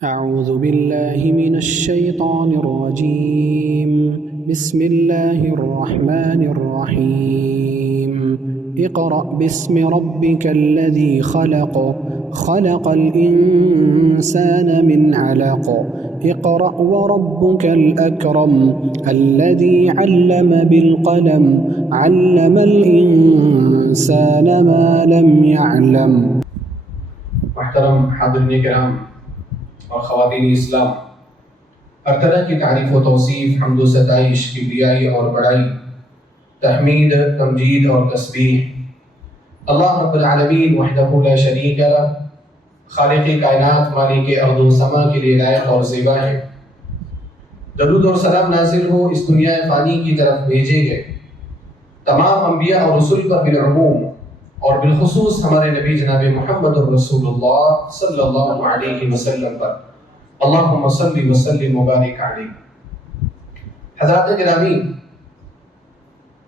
أعوذ بالله من الشيطان الرجيم. بسم الله الرحمن الرحيم. اقرأ باسم ربك الذي خلق خلق الإنسان من علق اقرأ وربك الأكرم الذي علم بالقلم علم الإنسان ما لم يعلم. محترم حاضرین کرام اور خواتین اسلام، ہر طرح کی تعریف و توصیف، حمد و ستائش، کبریائی اور بڑائی، تحمید، تمجید اور تسبیح اللہ رب العالمین وحدہ لا شریک لہ، خالق کائنات، مالک ارض و سما کے لیے لائق اور زیبا ہے۔ درود اور سلام نازل ہو اس دنیا فانی کی طرف بھیجے گئے تمام انبیاء اور رسول پر بالعموم، اور بالخصوص ہمارے نبی جناب محمد رسول اللہ صلی اللہ علیہ وسلم پر اللہم صلی وسلم مبارک علیہ۔ حضرات گرامی،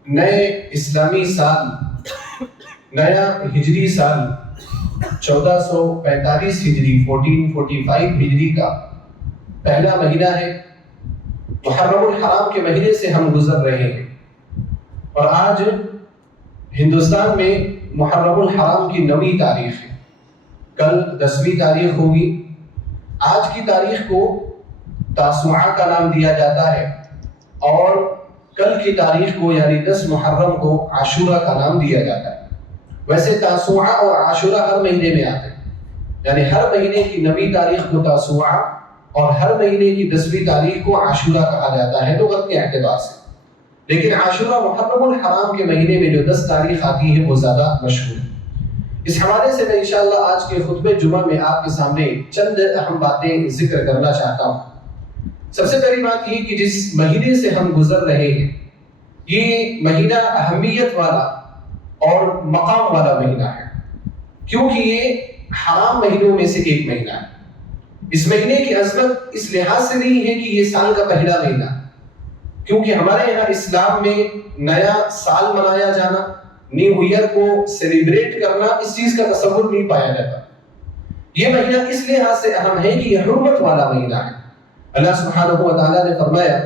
نئے اسلامی سال، نیا ہجری سال 1445 ہجری 1445 ہجری کا پہلا مہینہ ہے۔ محرم الحرام کے مہینے سے ہم گزر رہے ہیں، اور آج ہندوستان میں محرم الحرام کی 9ویں تاریخ ہے، کل 10ویں تاریخ ہوگی۔ آج کی تاریخ کو تاسوعہ کا نام دیا جاتا ہے، اور کل کی تاریخ کو یعنی 10 محرم کو عاشورہ کا نام دیا جاتا ہے۔ ویسے تاسوعہ اور عاشورہ ہر مہینے میں آتے ہیں، یعنی ہر مہینے کی 9ویں تاریخ کو تاسوعہ اور ہر مہینے کی 10ویں تاریخ کو عاشورہ کہا جاتا ہے لغت کے اعتبار سے، لیکن عاشورہ محرم الحرام کے مہینے میں جو 10 تاریخ آتی ہے وہ زیادہ مشہور ہے۔ اس حوالے سے میں انشاءاللہ آج کے خطبہ جمعہ میں آپ کے سامنے چند اہم باتیں ذکر کرنا چاہتا ہوں۔ سب سے پہلی بات یہ کہ جس مہینے سے ہم گزر رہے ہیں یہ مہینہ اہمیت والا اور مقام والا مہینہ ہے، کیونکہ یہ حرام مہینوں میں سے ایک مہینہ ہے۔ اس مہینے کی عظمت اس لحاظ سے نہیں ہے کہ یہ سال کا پہلا مہینہ ہے، کیونکہ ہمارے یہاں اسلام میں نیا سال منایا جانا، نیو ایئر کو سیلیبریٹ کرنا، اس چیز کا تصور نہیں پایا جاتا۔ یہ مہینہ اس لحاظ سے اہم ہے کہ یہ حرمت والا مہینہ ہے۔ اللہ سبحانہ و تعالیٰ نے فرمایا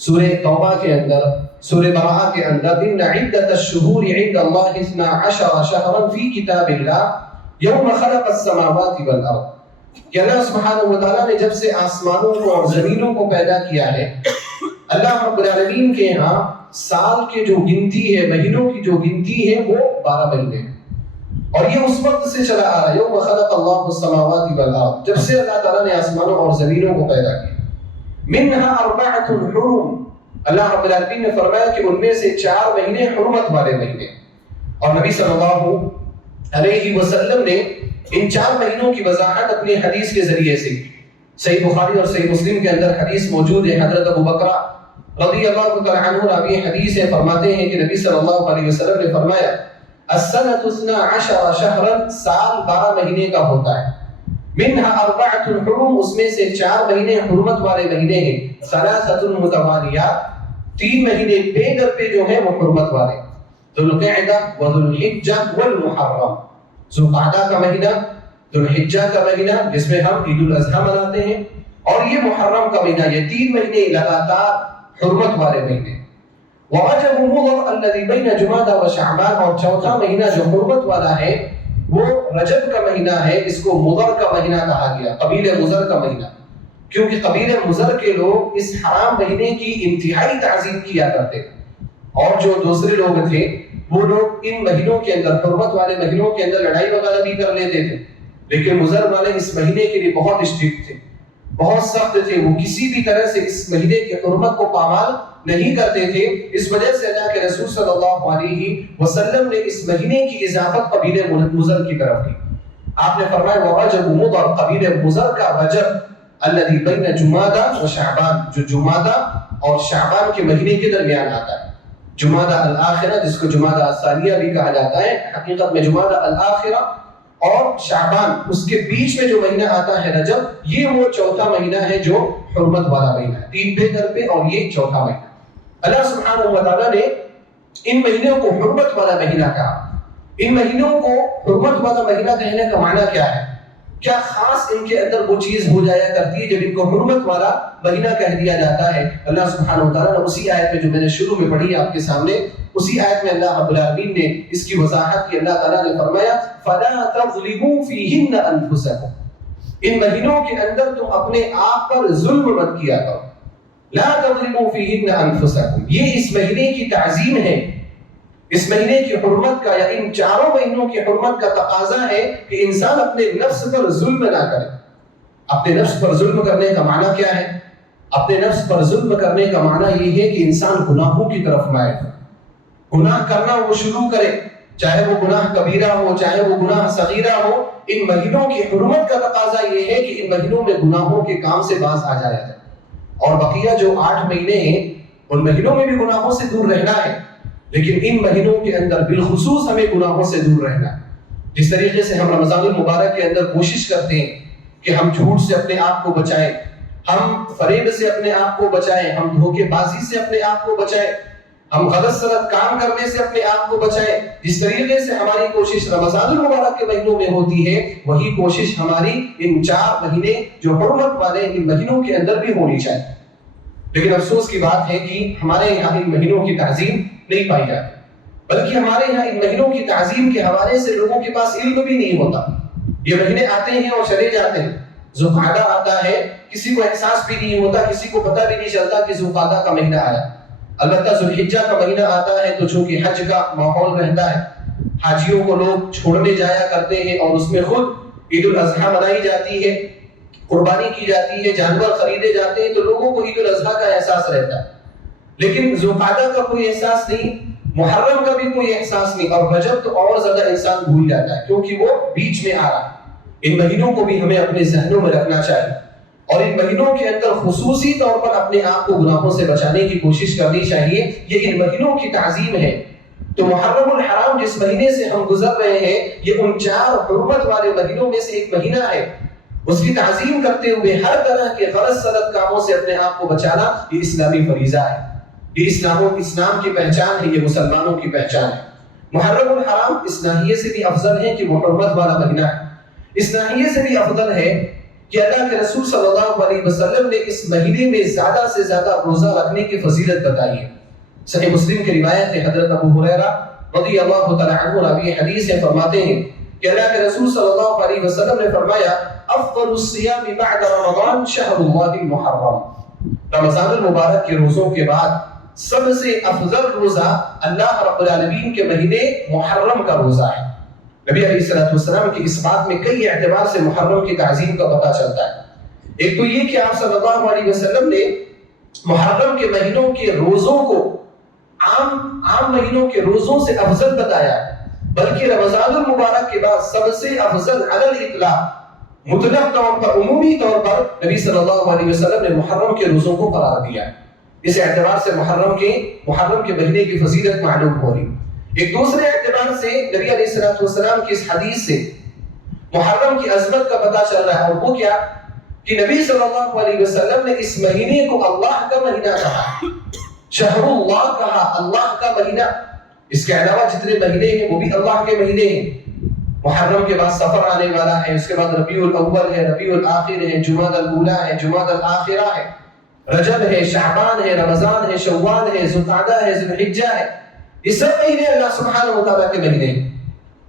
سورہ توبہ کے اندر، سورہ براءہ کے اندر، ان عدۃ الشہور عند اللہ 12 شہرا فی کتاب اللہ یوم خلق السماوات والارض، کہ اللہ سبحانہ و تعالیٰ نے جب سے آسمانوں کو اور زمینوں کو پیدا کیا ہے، اللہ رب العالمین کے ہاں سال کے جو گنتی ہے، مہینوں کی جو گنتی ہے وہ 12 مہینے ہیں، اور یہ اس وقت سے چلا آ رہا ہے یوم خلق اللہ السماوات والارض، جب سے اللہ تعالیٰ نے آسمانوں اور زمینوں کو پیدا کیا۔ منہا 4 حرم، اللہ رب العالمین نے فرمایا کہ ان میں سے 4 مہینے حرمت والے مہینے، اور نبی صلی اللہ علیہ وسلم نے ان 4 مہینوں کی وضاحت اپنی حدیث کے ذریعے سے کی۔ صحیح بخاری اور صحیح مسلم کے اندر حدیث موجود ہے، حضرت ابو بکرہ رضی اللہ تعالی عنہ راوی حدیث ہے، فرماتے ہیں کہ نبی صلی اللہ علیہ وسلم نے فرمایا السنۃ 12 شہرا، سال 12 مہینے کا ہوتا ہے، منہا 4 حرم، اس میں سے 4 مہینے حرمت والے مہینے ہیں، 3 متوالیات، 3 مہینے پے در پہ جو ہیں وہ حرمت والے، ذوالقعدہ وذوالحجہ والمحرم، ذوالقعدہ کا مہینہ، ذوالحجہ کا مہینہ جس میں ہم عید الاضحیٰ مناتے ہیں، اور یہ محرم کا مہینہ، یہ 3 مہینے لگاتار حرمت والے مہینے۔ وَرَجَبُ مُضَرْ الَّذِي بَيْنَ جُمَادَ وَشَعْبَانَ، اور چوتھا مہینہ جو حرمت والا ہے وہ رجب کا مہینہ ہے، اس کو مضر کا مہینہ کہا گیا، قبیل مضر کا مہینہ، کیونکہ قبیل مضر کے لوگ اس حرام مہینے کی انتہائی تعظیم کیا کرتے تھے، اور جو دوسرے لوگ تھے وہ لوگ ان مہینوں کے اندر، حرمت والے مہینوں کے اندر لڑائی وغیرہ بھی کر لیتے تھے، لیکن مضر والے اس مہینے کے لیے بہت اسٹرکٹ تھے، بہت سخت تھے، وہ کسی بھی طرح سے اس مہینے کی حرمت کو پامال نہیں کرتے تھے۔ اس وجہ سے اللہ کے رسول صلی اللہ علیہ وسلم نے اس مہینے کی اضافت قبیل مضر کی طرف کی۔ آپ نے فرمایا وَرَجَبُ مُضَرْ، قبیل مضر کا رجب، الذی بین جمادہ و شعبان، جو جمادہ اور شعبان کے مہینے کے درمیان آتا ہے، جمادہ الاخرہ جس کو جمادہ الثانیہ بھی کہا جاتا ہے، حقیقت میں جمادہ الاخرہ اور شعبان اس کے بیچ میں جو مہینہ آتا ہے رجب، یہ وہ چوتھا مہینہ ہے جو حرمت والا مہینہ ہے، 3 پے در پہ، اور یہ چوتھا مہینہ۔ اللہ سبحانہ و تعالیٰ نے ان مہینوں کو حرمت والا مہینہ کہا۔ ان مہینوں کو حرمت والا مہینہ کہنے کا معنی کیا ہے کیا خاص ان کے اندر وہ چیز ہو جایا کرتی ہے جب ان کو حرمت والا مہینہ کہہ دیا جاتا ہے؟ اللہ سبحانہ وتعالیٰ نے اسی آیت میں جو میں نے شروع میں پڑھی آپ کے سامنے، اسی آیت میں اللہ رب العالمین نے اس کی وضاحت کی۔ اللہ تعالیٰ نے فرمایا فَلَا تَظْلِمُوا فِيهِنَّ أَنفُسَكُمْ، ان مہینوں کے اندر تم اپنے آپ پر ظلم مت کیا کرو۔ لا تظلموا فیہن انفسکم، یہ اس مہینے کی تعظیم ہے، اس مہینے کی حرمت کا یا ان چاروں مہینوں کی حرمت کا تقاضا ہے کہ انسان اپنے نفس پر ظلم نہ کرے۔ اپنے نفس پر ظلم کرنے کا معنی کیا ہے؟ اپنے نفس پر ظلم کرنے کا معنی یہ ہے کہ انسان گناہوں کی طرف مائل ہو، گناہ کرنا وہ شروع کرے، چاہے وہ گناہ کبیرہ ہو چاہے وہ گناہ صغیرہ ہو۔ ان مہینوں کی حرمت کا تقاضا یہ ہے کہ ان مہینوں میں گناہوں کے کام سے باز آ جایا جائے، اور بقیہ جو 8 مہینے ہیں ان مہینوں میں بھی گناہوں سے دور رہنا ہے، لیکن ان مہینوں کے اندر بالخصوص ہمیں گناہوں سے دور رہنا ہے۔ جس طریقے سے ہم رمضان المبارک کے اندر کوشش کرتے ہیں کہ ہم جھوٹ سے اپنے آپ کو بچائیں، ہم فریب سے اپنے آپ کو بچائیں، ہم دھوکے بازی سے اپنے آپ کو بچائیں، ہم غلط سلط کام کرنے سے اپنے آپ کو بچائیں، جس طریقے سے ہماری کوشش رمضان المبارک کے مہینوں میں ہوتی ہے وہی کوشش ہماری ان 4 مہینے جو حرمت والے ان مہینوں کے اندر بھی ہونی چاہیے۔ لیکن افسوس کی بات ہے کہ ہمارے یہاں ان مہینوں کی تعظیم نہیں پائی جاتی، بلکہ ہمارے یہاں ان مہینوں کی تعظیم کے حوالے سے لوگوں کے پاس علم بھی نہیں ہوتا۔ یہ مہینے آتے ہیں اور چلے جاتے ہیں، ذوالقعدہ آتا ہے، کسی کو احساس بھی نہیں ہوتا، کسی کو پتہ بھی نہیں چلتا کہ ذوالقعدہ کا مہینہ آیا۔ البتہ ذوالحجہ کا مہینہ آتا ہے تو چونکہ حج کا ماحول رہتا ہے، حاجیوں کو لوگ چھوڑنے جایا کرتے ہیں اور اس میں خود عید الاضحیٰ منائی جاتی ہے، قربانی کی جاتی ہے، جانور خریدے جاتے ہیں، تو لوگوں کو عید الاضحیٰ کا احساس رہتا ہے، لیکن ذوالقعدہ کا کوئی احساس نہیں، محرم کا بھی کوئی احساس نہیں، اور رجب تو اور زیادہ انسان بھول جاتا ہے کیونکہ وہ بیچ میں آ رہا ہے۔ ان مہینوں کو بھی ہمیں اپنے ذہنوں میں رکھنا چاہیے، اور ان مہینوں کے اندر خصوصی طور پر اپنے آپ کو گناہوں سے بچانے کی کوشش کرنی چاہیے۔ یہ ان مہینوں کی تعظیم ہے۔ تو محرم الحرام جس مہینے سے ہم گزر رہے ہیں یہ ان 4 حرمت والے مہینوں میں سے ایک مہینہ ہے، اس کی تعظیم کرتے ہوئے ہر طرح کے غلط سلط کاموں سے اپنے آپ کو بچانا یہ اسلامی فریضہ ہے، یہ اسلام کی پہچان ہے، یہ مسلمانوں کی پہچان ہے۔ محرم الحرام اس ناحیے سے بھی افضل ہے کہ وہ حرمت والا مہینہ ہے، اس ناحیے سے بھی افضل ہے کہ اللہ کے رسول صلی اللہ علیہ وسلم نے اس مہینے میں زیادہ سے زیادہ روزہ رکھنے کی فضیلت بتائی ہے۔ صحیح مسلم کی روایت ہے، حضرت ابو ہریرہ رضی اللہ تعالی عنہ راوی حدیث ہے، فرماتے ہیں کہ اللہ کے رسول صلی اللہ علیہ وسلم نے فرمایا افضل الصیام بعد رمضان شہر اللہ المحرم، رمضان المبارک کے روزوں کے بعد سب سے افضل روزہ اللہ رب العالمین کے مہینے محرم کا روزہ ہے۔ نبی علیہ السلام کی اس بات میں کئی اعتبار سے محرم کی تعظیم کا پتہ چلتا ہے۔ ایک تو یہ کہ آپ صلی اللہ علیہ وسلم نے محرم کے مہینوں کے روزوں کو عام مہینوں کے روزوں سے افضل بتایا، بلکہ رمضان المبارک کے بعد سب سے افضل علی الاطلاق مطلق طور پر عمومی طور پر نبی صلی اللہ علیہ وسلم نے محرم کے روزوں کو قرار دیا۔ اس اعتبار سے محرم کے مہینے کی فضیلت معلوم ہو رہی۔ ایک دوسرے اعتبار سے نبی علیہ السلام کی اس حدیث سے محرم کی عظمت کا پتہ چل رہا ہے، اور وہ کیا کہ نبی صلی اللہ علیہ وسلم نے اس مہینے کو اللہ کا مہینہ کہا، شہر اللہ کہا، اللہ کا مہینہ۔ اس کے علاوہ جتنے مہینے ہیں وہ بھی اللہ کے مہینے ہیں۔ محرم کے بعد سفر آنے والا ہے، اس کے بعد ربیع الاول ہے، ربیع الاخر ہے، جمادی الاولی ہے، جمادی الاخرہ ہے، رجب ہے، شعبان ہے، رمضان ہے، شوال ہے، ذوالقعدہ ہے، ذوالحجہ ہے۔ یہ سب مہینے اللہ سبحانہ وتعالیٰ کے مہینے ہیں،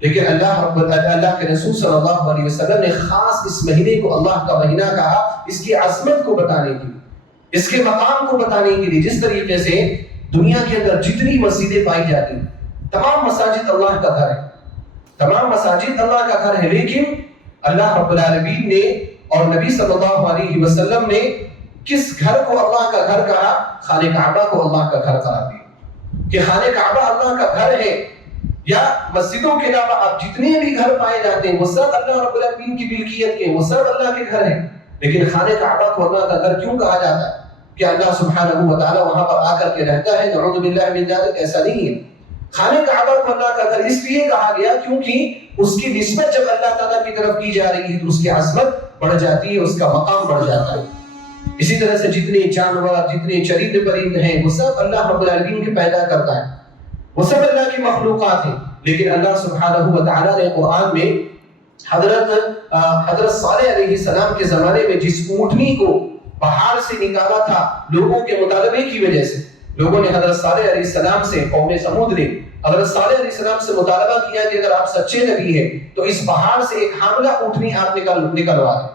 لیکن اللہ کے رسول صلی اللہ علیہ وسلم نے خاص اس مہینے کو اللہ کا مہینہ کہا، اس کی عظمت کو بتانے کے لیے، اس کے مقام کو بتانے کے لیے۔ جس طریقے سے دنیا کے اندر جتنی مسجدیں پائی جاتی ہیں، تمام مساجد اللہ کا گھر ہے، تمام مساجد اللہ کا گھر ہے، لیکن اللہ رب العالمین نے اور نبی صلی اللہ علیہ وسلم نے کس گھر کو اللہ کا گھر کہا؟ خانہ کعبہ کو اللہ کا گھر قرار دیا، کہ خانہ کعبہ اللہ کا گھر ہے۔ یا مسجدوں کے علاوہ اب جتنے بھی گھر پائے جاتے ہیں وہ سب اللہ رب العالمین کی ملکیت کے، وہ سب اللہ کے گھر ہیں، لیکن خانہ کعبہ کو اللہ کا گھر کیوں کہا جاتا ہے؟ کہ اللہ سبحانہ وتعالی وہاں پر آ کر کے رہتا ہے؟ نعوذ باللہ من ذلک، ایسا نہیں ہے۔ خانہ کعبہ کو اللہ کا گھر اس لیے کہا گیا کیونکہ اس کی نسبت جب اللہ تعالیٰ کی طرف کی جا رہی ہے تو اس کی عظمت بڑھ جاتی ہے، اس کا مقام بڑھ جاتا ہے۔ اسی طرح سے جتنے جانور، جتنے چرند پرند ہیں وہ سب اللہ رب العالمین کے پیدا کرتا ہے، وہ سب اللہ کی مخلوقات ہیں، لیکن اللہ سبحانہ وتعالی نے قرآن میں حضرت صالح علیہ السلام کے زمانے میں جس اونٹنی کو پہاڑ سے نکالا تھا لوگوں کے مطالبے کی وجہ سے، لوگوں نے حضرت صالح علیہ السلام سے، قوم سمود نے حضرت صالح علیہ السلام سے مطالبہ کیا کہ اگر آپ سچے نبی ہیں تو اس پہاڑ سے ایک حاملہ اونٹنی آپ نکلوا دیں۔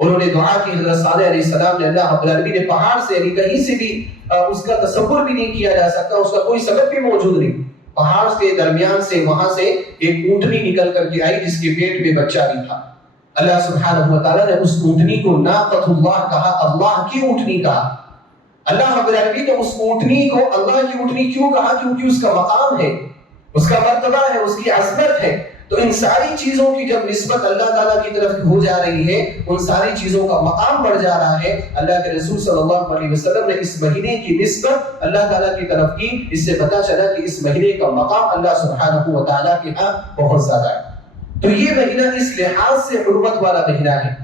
انہوں نے دعا کی، حضرت صالح علیہ السلام نے، اللہ رب العالمین نے پہاڑ سے، یعنی کہیں سے بھی اس کا تصور بھی نہیں کیا جا سکتا، اس کا کوئی سبب بھی موجود نہیں، پہاڑ کے درمیان سے وہاں سے ایک اونٹنی نکل کر کے آئی جس کے پیٹ میں بچہ بھی تھا۔ اللہ سبحانہ و تعالیٰ نے اس اونٹنی کو ناقۃ اللہ کہا، اللہ کی اونٹنی کہا۔ اللہ رب العالمین نے اس اونٹنی کو اللہ کی اونٹنی کیوں کہا؟ کیونکہ اس کا مقام ہے، اس کا مرتبہ ہے، اس کی عظمت ہے۔ تو ان ساری چیزوں کی جب نسبت اللہ تعالیٰ کی طرف ہو جا رہی ہے، ان ساری چیزوں کا مقام بڑھ جا رہا ہے، اللہ کے رسول صلی اللہ علیہ وسلم نے اس مہینے کی نسبت اللہ تعالیٰ کی طرف کی۔ اس سے پتہ چلا کہ اس مہینے کا مقام اللہ سبحانہ و تعالیٰ کے ہاں بہت زیادہ ہے۔ تو یہ مہینہ اس لحاظ سے حرمت والا مہینہ ہے،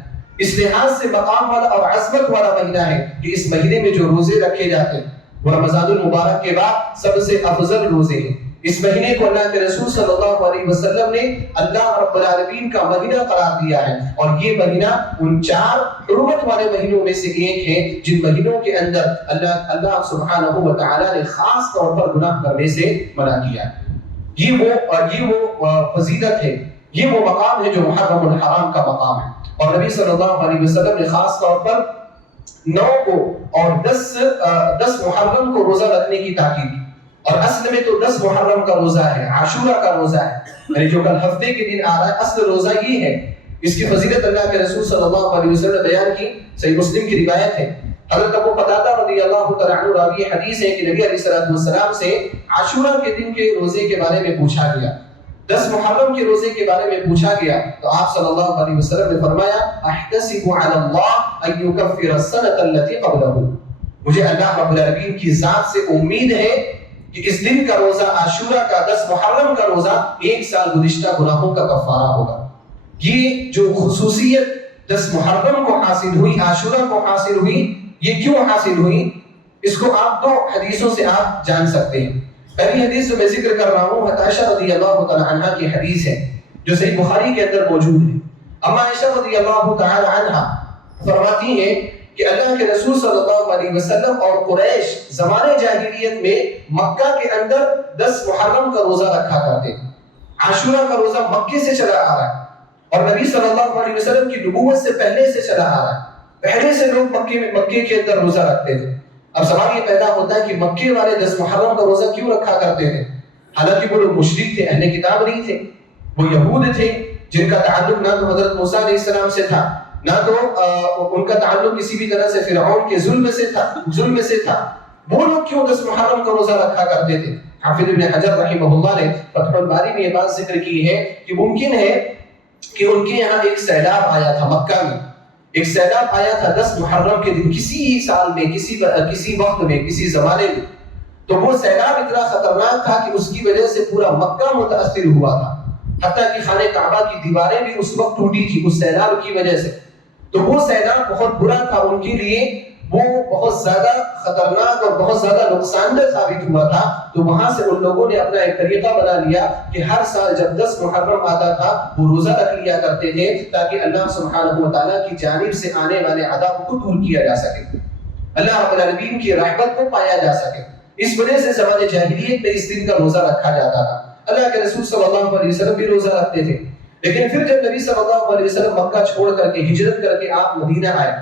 اس لحاظ سے مقام والا اور عظمت والا مہینہ ہے کہ اس مہینے میں جو روزے رکھے جاتے ہیں وہ رمضان المبارک کے بعد سب سے افضل روزے ہیں۔ اس مہینے کو اللہ کے رسول صلی اللہ علیہ وسلم نے اللہ رب العالمین کا مہینہ قرار دیا ہے، اور یہ مہینہ ان 4 حرمت والے مہینوں میں سے ایک ہے جن مہینوں کے اندر اللہ سبحانہ و تعالیٰ نے خاص طور پر گناہ کرنے سے منع کیا ہے۔ یہ وہ فضیلت ہے، یہ وہ مقام ہے جو محرم الحرام کا مقام ہے۔ اور نبی صلی اللہ علیہ وسلم نے خاص طور پر 9 کو اور 10 محرم کو روزہ رکھنے کی تاکید کی، اور اصل میں تو 10 محرم کا روزہ ہے، عاشورہ کا روزہ ہے، یعنی جو کل ہفتے کے دن آ رہا ہے، اصل روزہ یہ ہے۔ اس کی فضیلت اللہ کے رسول صلی اللہ علیہ وسلم نے بیان کی، صحیح مسلم کی روایت ہے۔ حضرت ابو قتادہ رضی اللہ تعالی عنہ راوی حدیث ہے کہ نبی علیہ السلام سے عاشورہ کے دن کے روزے کے بارے میں پوچھا گیا، 10 محرم کے روزے کے بارے میں پوچھا گیا، تو آپ صلی اللہ علیہ وسلم نے فرمایا احتسب علی اللہ ان یکفر السنۃ التي قبلہ، مجھے اللہ رب العالمین کی ذات سے امید ہے کہ اس دن کا روزہ، عاشورہ کا 10 محرم کا روزہ 1 سال گزشتہ گناہوں کا کفارہ ہوگا۔ یہ جو خصوصیت 10 محرم کو حاصل ہوئی، عاشورہ کو حاصل ہوئی، یہ کیوں حاصل ہوئی؟ اس کو آپ 2 حدیثوں سے آپ جان سکتے ہیں۔ پہلی حدیث جو میں ذکر کر رہا ہوں عائشہ رضی اللہ تعالی عنہا کی حدیث ہے جو صحیح بخاری کے اندر موجود ہے۔ اما عائشہ رضی اللہ تعالی عنہا فرماتی ہیں کہ اللہ کے رسول صلی اللہ علیہ وسلم اور قریش زمانے جاہلیت میں مکہ کے اندر 10 محرم کا روزہ رکھا کرتے تھے۔ عاشورہ کا روزہ مکے سے چلا آ رہا ہے، اور نبی صلی اللہ علیہ وسلم کی نبوت سے پہلے سے چلا آ رہا ہے، پہلے سے لوگ مکے کے اندر روزہ رکھتے تھے۔ اب سوال یہ پیدا ہوتا ہے کہ مکے والے 10 محرم کا روزہ کیوں رکھا کرتے تھے؟ حالانکہ وہ لوگ مشرک تھے، اہل کتاب نہیں تھے، وہ یہود تھے جن کا تعلق نہ تو حضرت موسیٰ علیہ السلام سے تھا، نہ تو ان کا تعلق کسی بھی طرح سے فرعون کے ظلم سے تھا۔ وہ لوگ کیوں 10 محرم کا روزہ رکھا کرتے تھے؟ حافظ ابن حجر رحمہ اللہ نے فتح الباری میں یہ بات ذکر کی ہے کہ ممکن ہے کہ ان کے یہاں ایک سیلاب آیا تھا، مکہ میں ایک سیلاب آیا تھا 10 محرم کے دن، کسی سال میں، کسی وقت میں، کسی زمانے میں، تو وہ سیلاب اتنا خطرناک تھا کہ اس کی وجہ سے پورا مکہ متاثر ہوا تھا، حتیٰ کہ خانہ کعبہ کی دیواریں بھی اس وقت ٹوٹی تھی اس سیلاب کی وجہ سے۔ تو وہ سیلاب بہت برا تھا ان کے لیے، وہ بہت زیادہ خطرناک اور بہت زیادہ نقصان دہ ثابت ہوا تھا۔ تو وہاں سے ان لوگوں نے اپنا ایک طریقہ بنا لیا کہ ہر سال جب 10 محرم آتا تھا وہ روزہ رکھ لیا کرتے تھے تاکہ اللہ سبحانہ و تعالیٰ کی جانب سے آنے والے عذاب کو دور کیا جا سکے، اللہ رب العالمین کی رحمت کو پایا جا سکے۔ اس وجہ سے زمانے جاہلیت میں اس دن کا روزہ رکھا جاتا تھا۔ اللہ کے رسول صلی اللہ علیہ وسلم بھی روزہ رکھتے تھے، لیکن پھر جب نبی صلی اللہ علیہ وسلم مکہ چھوڑ کر کے ہجرت کر کے آپ مدینہ آئے،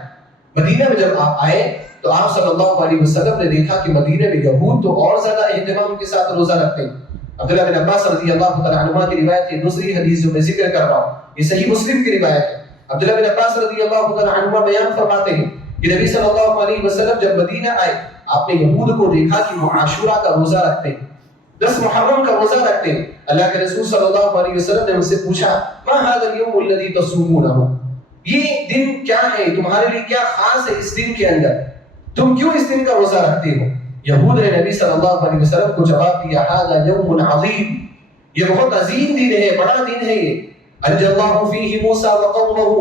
مدینہ میں جب آپ آئے تو آپ صلی اللہ علیہ وسلم نے دیکھا کہ مدینہ میں یہود تو اور زیادہ اہتمام کے ساتھ روزہ رکھتے ہیں۔ عبداللہ بن عباس رضی اللہ تعالی عنہما کی روایت ہے، دوسری حدیث جو میں ذکر کر رہا ہوں یہ صحیح مسلم کی روایت ہے۔ عبداللہ بن عباس رضی اللہ تعالی عنہما بیان فرماتے ہیں کہ نبی صلی اللہ علیہ وسلم جب مدینہ آئے آپ نے یہود کو دیکھا کہ وہ عاشورہ کا روزہ رکھتے ہیں، 10 محرم کا روزہ رکھتے ہیں۔ اللہ کے رسول صلی اللہ علیہ وسلم نے ان سے پوچھا ما هذا اليوم الذي تصومونه، یہ دن کیا ہے، تمہارے لیے کیا خاص ہے اس دن کے اندر، تم کیوں اس دن کا روزہ رکھتے ہو؟ یہود نے نبی صلی اللہ علیہ وسلم کو جواب دیا هذا يوم عظیم، یہ بہت عظیم دن ہے، بڑا دن ہے، یہ انجى الله فيه موسى وقومه،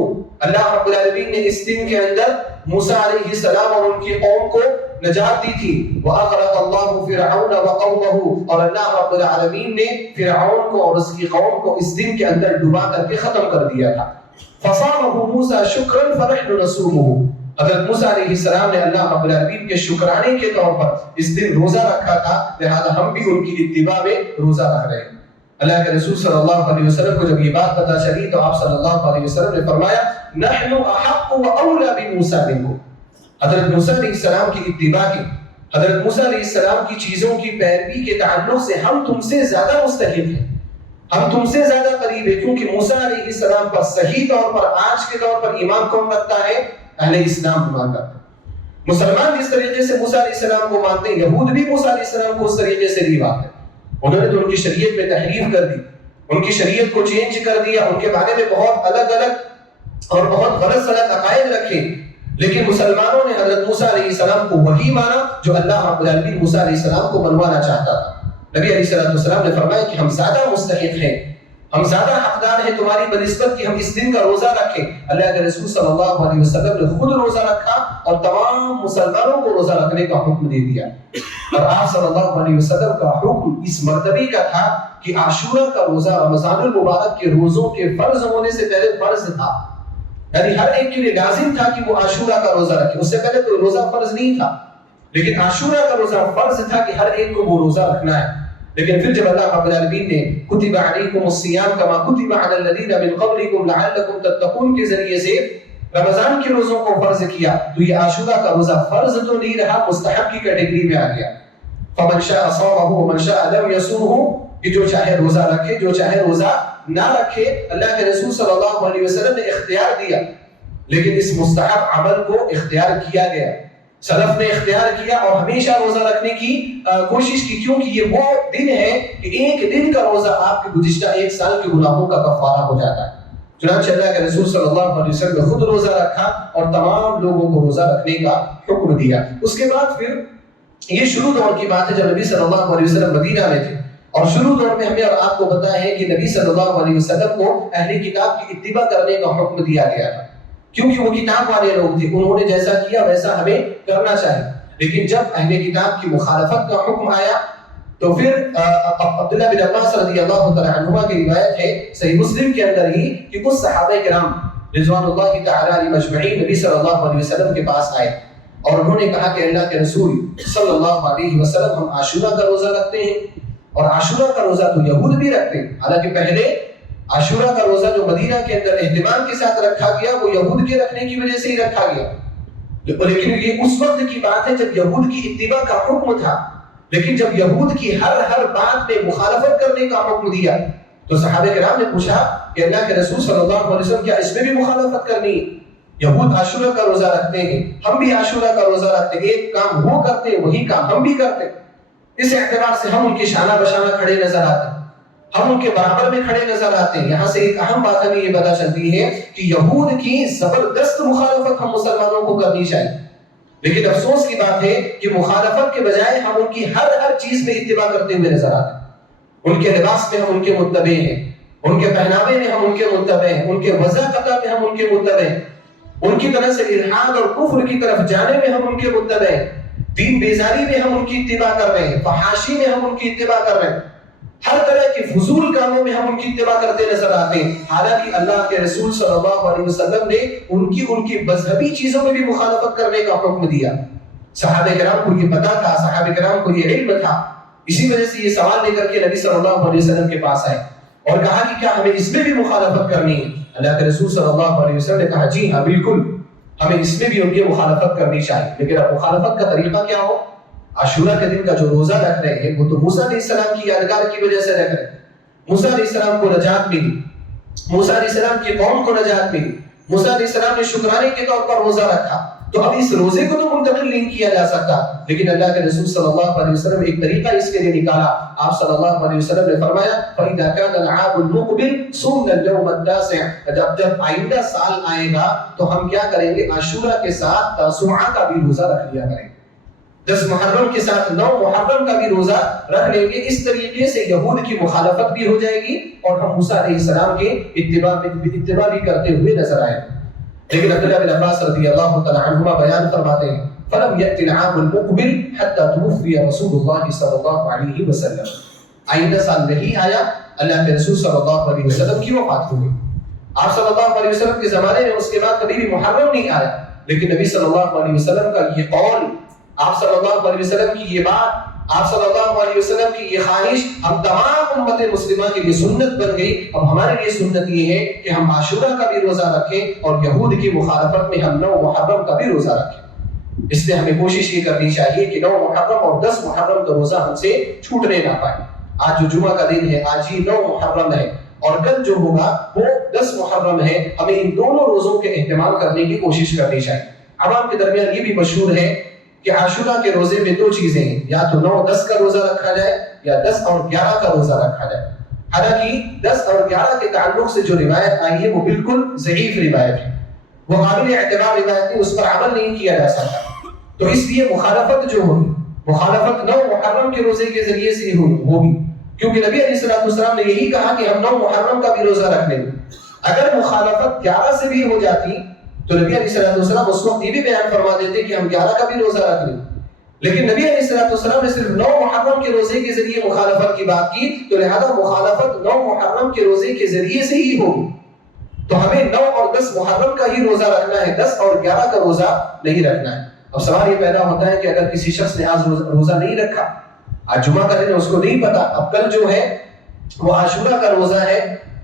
اللہ رب العالمین نے اس دن کے اندر موسیٰ علیہ السلام اور ان کی قوم کو نجات دی تھی. وَأَغْرَقَ اللَّهُ فِرْعَوْنَ وَقَوْمَهُ, اور اللہ رب العالمین نے فرعون کو اور اس کی قوم کو اس دن کے اندر ڈبا کر کے ختم کر دیا تھا. فَصَامَهُ مُوسَى شُكْرًا فَنَحْنُ نَصُومُهُ, حضرت موسیٰ علیہ السلام نے اللہ رب العالمین کے شکرانے کے طور پر اس دن روزہ رکھا تھا, لہذا ہم بھی ان کی اتباع میں روزہ رکھ رہے ہیں. اللہ کے رسول صلی اللہ علیہ وسلم کو جب یہ بات پتہ چلی تو آپ صلی اللہ علیہ وسلم نے فرمایا نحن احق واولی بموسیٰ منکم, حضرت موسیٰ علیہ السلام کی اتباع کی, حضرت موسیٰ علیہ السلام کی چیزوں کی پیروی کے تعلق سے ہم تم سے زیادہ مستحق ہیں, ہم تم سے زیادہ قریب ہیں, کیونکہ موسیٰ علیہ السلام پر صحیح طور پر آج کے طور پر ایمان کون رکھتا ہے؟ اہل اسلام ایمان کرتا ہے. مسلمان جس طریقے سے موسیٰ علیہ السلام کو مانتے ہیں, یہود بھی موسیٰ علیہ السلام کو اس طریقے سے نہیں مانتے. انہوں نے تو ان کی شریعت میں تحریف کر دی, ان کی شریعت کو چینج کر دیا, ان کے بارے میں بہت الگ الگ اور بہت غلط سلط عقائد رکھے. لیکن مسلمانوں نے حضرت موسیٰ علیہ السلام کو وہی مانا جو اللہ رب العالمین موسیٰ علیہ السلام کو بنوانا چاہتا تھا. نبی علیہ السلام نے فرمایا کہ ہم زیادہ مستحق ہیں, ہم زیادہ حقدار ہیں تمہاری بنسبت کہ ہم اس دن کا روزہ رکھیں. اللہ کے رسول صلی اللہ علیہ وسلم نے خود روزہ رکھا اور تمام مسلمانوں کو روزہ رکھنے کا حکم دے دیا. اور آپ صلی اللہ علیہ وسلم کا حکم اس مرتبے کا تھا کہ عاشورہ کا روزہ رمضان المبارک کے روزوں کے فرض ہونے سے پہلے فرض تھا, یعنی ہر ایک کے لیے لازم تھا کہ وہ عاشورہ کا روزہ رکھے. اس سے پہلے تو روزہ فرض نہیں تھا, لیکن عاشورہ کا روزہ فرض تھا کہ ہر ایک کو وہ روزہ رکھنا ہے. لیکن پھر جب اللہ رب العالمین نے کتب علیکم الصیام کما کتب علی الذین من قبلکم لعلکم تتقون کے ذریعے سے رمضان کے روزوں کو فرض کیا, تو یہ عاشورہ کا روزہ فرض تو نہیں رہا, مستحب کی کیٹیگری میں آ گیا. فمن شاء صامہ ومن شاء لم یصومہ, کہ جو چاہے روزہ رکھے جو چاہے روزہ نہ رکھے. اللہ کے رسول صلی اللہ علیہ وسلم نے اختیار دیا, لیکن اس مستحب عمل کو اختیار کیا گیا, سلف نے اختیار کیا اور ہمیشہ روزہ رکھنے کی کوشش کی, کیونکہ یہ وہ دن ہے کہ ایک دن کا روزہ آپ کے گزشتہ ایک سال کے گناہوں کا کفارہ ہو جاتا ہے. چنانچہ اللہ کے رسول صلی اللہ علیہ وسلم نے خود روزہ رکھا اور تمام لوگوں کو روزہ رکھنے کا حکم دیا. اس کے بعد پھر یہ شروع دور کی بات ہے جب نبی صلی اللہ علیہ وسلم مدینہ میں تھے, اور شروع دور میں ہمیں آپ کو پتہ ہے کہ نبی صلی اللہ علیہ وسلم کو اہل کتاب کی اتباع کرنے کا حکم دیا گیا تھا, کیونکہ وہ کتاب والے لوگ تھے, انہوں نے جیسا کیا ویسا ہمیں کرنا چاہیے. لیکن جب اہل کتاب کی مخالفت کا حکم آیا تو پھر عبداللہ بن عباس رضی اللہ تعالی عنہما کی روایت ہے صحیح مسلم کے اندر ہی کہ کچھ صحابہ کرام رضوان اللہ تعالی علیہم اجمعین نبی صلی اللہ علیہ وسلم کے پاس آئے اور انہوں نے کہا کہ اللہ کے رسول صلی اللہ علیہ وسلم ہم عاشورہ کا روزہ رکھتے ہیں, اور عاشورہ کا روزہ تو یہود بھی رکھتے ہیں. حالانکہ پہلے عاشورہ کا روزہ جو مدینہ کے اندر اہتمام کے ساتھ رکھا گیا وہ یہود کے رکھنے کی وجہ سے ہی رکھا گیا, لیکن یہ اس وقت کی بات ہے جب یہود کی اتباع کا حکم تھا. لیکن جب یہود کی ہر بات میں مخالفت کرنے کا حکم دیا تو صحابہ کرام نے پوچھا کہ اللہ کے رسول صلی اللہ علیہ وسلم کیا اس میں بھی مخالفت کرنی ہے؟ یہود عاشورہ کا روزہ رکھتے ہیں, ہم بھی عاشورہ کا روزہ رکھتے ہیں, ایک کام وہ کرتے ہیں وہی کام ہم بھی کرتے ہیں. اس اعتبار سے ہم ان کے شانہ بشانہ کھڑے نظر آتے ہیں, ہم ان کے برابر میں کھڑے نظر آتے ہیں. یہاں سے ایک اہم بات ہمیں یہ پتہ چلتی ہے کہ یہود کی زبردست مخالفت ہم مسلمانوں کو کرنی چاہیے, لیکن افسوس کی بات ہے کہ مخالفت کے بجائے ہم ان کی ہر چیز میں اتباع کرتے ہوئے نظر آتے ہیں. ان کے لباس میں ہم ان کے متبع ہیں, ان کے پہناوے میں ہم ان کے متبع ہیں, ان کے وضع قطع میں ہم ان کے متبع ہیں, ان کی طرف سے الحاد اور کفر کی طرف جانے میں ہم ان کے متبع ہیں, دین بیزاری میں ہم ان کی اتباع کر رہے ہیں, فحاشی میں ہم ان کی اتباع کر رہے ہیں, ہر طرح کے فضول کاموں میں ہم ان کی اتباع کرتے نظر آتے ہیں. حالانکہ اللہ کے رسول صلی اللہ علیہ وسلم نے ان کی مذہبی چیزوں میں بھی مخالفت کرنے کا حکم دیا. صحابہ کرام کو یہ پتا تھا, صحابہ کرام کو یہ علم تھا, اسی وجہ سے یہ سوال لے کر کے نبی صلی اللہ علیہ وسلم کے پاس آئے اور کہا کہ کیا ہمیں اس میں بھی مخالفت کرنی ہے؟ اللہ کے رسول صلی اللہ علیہ وسلم نے کہا جی ہاں بالکل, ہمیں اس میں بھی ان کی مخالفت کرنی چاہیے. لیکن اب مخالفت کا طریقہ کیا ہو؟ عاشورہ کے دن کا جو روزہ رکھ رہے ہیں وہ تو موسیٰ علیہ السلام کی یادگار کی وجہ سے رکھ رہے ہیں. موسیٰ علیہ السلام کو نجات ملی, موسیٰ علیہ السلام کی قوم کو نجات ملی, موسیٰ علیہ السلام نے شکرانے کے طور پر روزہ رکھا, تو اب اس روزے کو تو منتقل نہیں کیا جا سکتا. لیکن اللہ کے رسول صلی اللہ علیہ وسلم نے ایک طریقہ اس کے لیے نکالا. آپ صلی اللہ علیہ وسلم نے فرمایا فَإِذَا كَانَ الْعَامُ الْمُقْبِلُ صُمْنَا الْيَوْمَ التَّاسِعَ, جب آئندہ سال آئے گا تو ہم کیا کریں گے؟ عاشورہ کے ساتھ تاسوعہ کا بھی روزہ رکھ لیا کریں گے, 10 محرم کے ساتھ 9 محرم کا بھی روزہ رکھ لیں گے. اس طریقے سے یہود کی مخالفت بھی ہو جائے گی اور ہم موسیٰ علیہ السلام کے اتباع بھی کرتے ہوئے نظر آئے. لیکن عبداللہ بن عباس رضی اللہ تعالی عنہما بیان فرماتے ہیں فلم یأتی العام المقبل حتی توفی رسول اللہ صلی اللہ علیہ وسلم، آئندہ سال نہیں آیا، اللہ کے رسول صلی اللہ علیہ وسلم کی وفات ہو گئی۔ آپ صلی اللہ علیہ وسلم کے زمانے میں اس کے بعد کبھی بھی محرم نہیں آیا، لیکن نبی صلی اللہ علیہ وسلم کا یہ قول، آپ صلی اللہ علیہ وسلم کی یہ بات، آپ صلی اللہ علیہ وسلم کی یہ خواہش ہم تمام امت مسلمہ کے لیے سنت بن گئی۔ اب ہمارے لیے سنت یہ ہے کہ ہم عاشورہ کا بھی روزہ رکھیں اور یہود کی مخالفت میں ہم 9 محرم کا بھی روزہ رکھیں۔ اس لیے ہمیں کوشش یہ کرنی چاہیے کہ 9 محرم اور 10 محرم کا روزہ ہم سے چھوٹنے نہ پائے۔ آج جو جمعہ کا دن ہے، آج ہی 9 محرم ہے اور کل جو ہوگا وہ 10 محرم ہے، ہمیں ان دونوں روزوں کے اہتمام کرنے کی کوشش کرنی چاہیے۔ عوام کے درمیان یہ بھی مشہور ہے کہ عاشورہ کے روزے میں 2 چیزیں ہیں، یا تو 9-10 کا روزہ رکھا جائے یا 10 اور 11 کا روزہ رکھا جائے۔ حالانکہ 10 اور 11 کے تعلق سے جو روایت آئی ہے وہ بالکل ضعیف روایت ہے، وہ قابل اعتبار روایت نہیں، اس پر عمل نہیں کیا جا سکتا۔ تو اس لیے مخالفت جو ہوگی، مخالفت 9 محرم کے روزے کے ذریعے سے ہوگی، کیونکہ نبی علیہ السلام نے یہی کہا کہ ہم 9 محرم کا بھی روزہ رکھ لیں۔ اگر مخالفت 11 سے بھی ہو جاتی تو نبی علیہ السلام اس وقت یہ بھی بیان فرما دیتے کہ ہم 11 کا بھی روزہ رکھ لیں، لیکن نبی علیہ السلام نے صرف 9 محرم کے روزے کے ذریعے مخالفت کی بات کی، تو لہذا مخالفت 9 محرم کے روزے کے ذریعے سے ہی ہوگی۔ تو ہمیں 9 اور 10 محرم کا ہی روزہ رکھنا ہے، 10 اور 11 کا روزہ نہیں رکھنا ہے۔ اب سوال یہ پیدا ہوتا ہے کہ اگر کسی شخص نے آج روزہ نہیں رکھا، آج جمعہ کا دن ہے، اس کو نہیں پتا اب کل جو ہے وہ عاشورہ کا روزہ ہے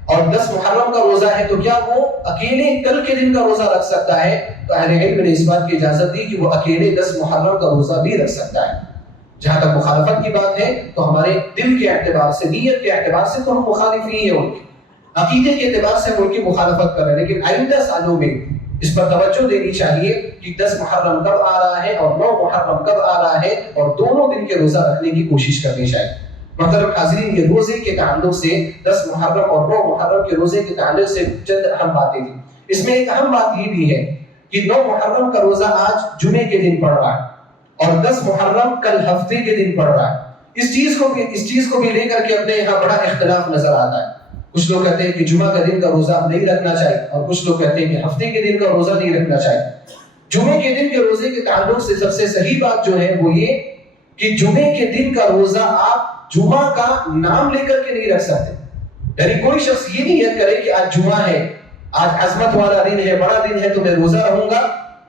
اور 10 محرم کا روزہ ہے، تو کیا وہ اکیلے کل کے دن کا روزہ رکھ سکتا ہے؟ تو اہل علم نے اس بات کی اجازت دی کہ وہ اکیلے 10 محرم کا روزہ بھی رکھ سکتا ہے۔ جہاں تک مخالفت کی بات ہے تو ہمارے دل کے اعتبار سے، نیت کے اعتبار سے تو ہم مخالف ہی ہیں ان کے، عقیدے کے اعتبار سے ہم ان کی مخالفت کر رہے ہیں، لیکن آئندہ سالوں میں اس پر توجہ دینی چاہیے کہ 10 محرم کب آ رہا ہے اور 9 محرم کب آ رہا ہے، اور دونوں دن کے روزہ رکھنے کی کوشش کرنی چاہیے۔ محترم حاضرین، یہ روزے کے تعلق سے 10 محرم اور 9 محرم کے روزے کے تعلق سے چند اہم باتیں تھیں۔ اس میں ایک اہم بات یہ بھی ہے کہ 9 محرم کا روزہ آج جمعے کے دن پڑ رہا ہے اور 10 محرم کل ہفتے کے دن پڑ رہا ہے۔ اس چیز کو بھی لے کر کے اپنے یہاں بڑا اختلاف نظر آتا ہے۔ کچھ لوگ کہتے ہیں کہ جمعہ کا دن کا روزہ نہیں رکھنا چاہیے اور کچھ لوگ کہتے ہیں کہ ہفتے کے دن کا روزہ نہیں رکھنا چاہیے۔ جمعے کے دن کے روزے کے تعلق سے سب سے صحیح بات جو ہے وہ یہ کہ جمعے کے دن کا روزہ آپ جمعہ کا نام لے کر کے نہیں رکھ سکتے۔ یعنی کوئی شخص یہ نیت کرے کہ آج جمعہ ہے، آج عظمت والا دن ہے، بڑا دن ہے، تو میں روزہ رہوں گا۔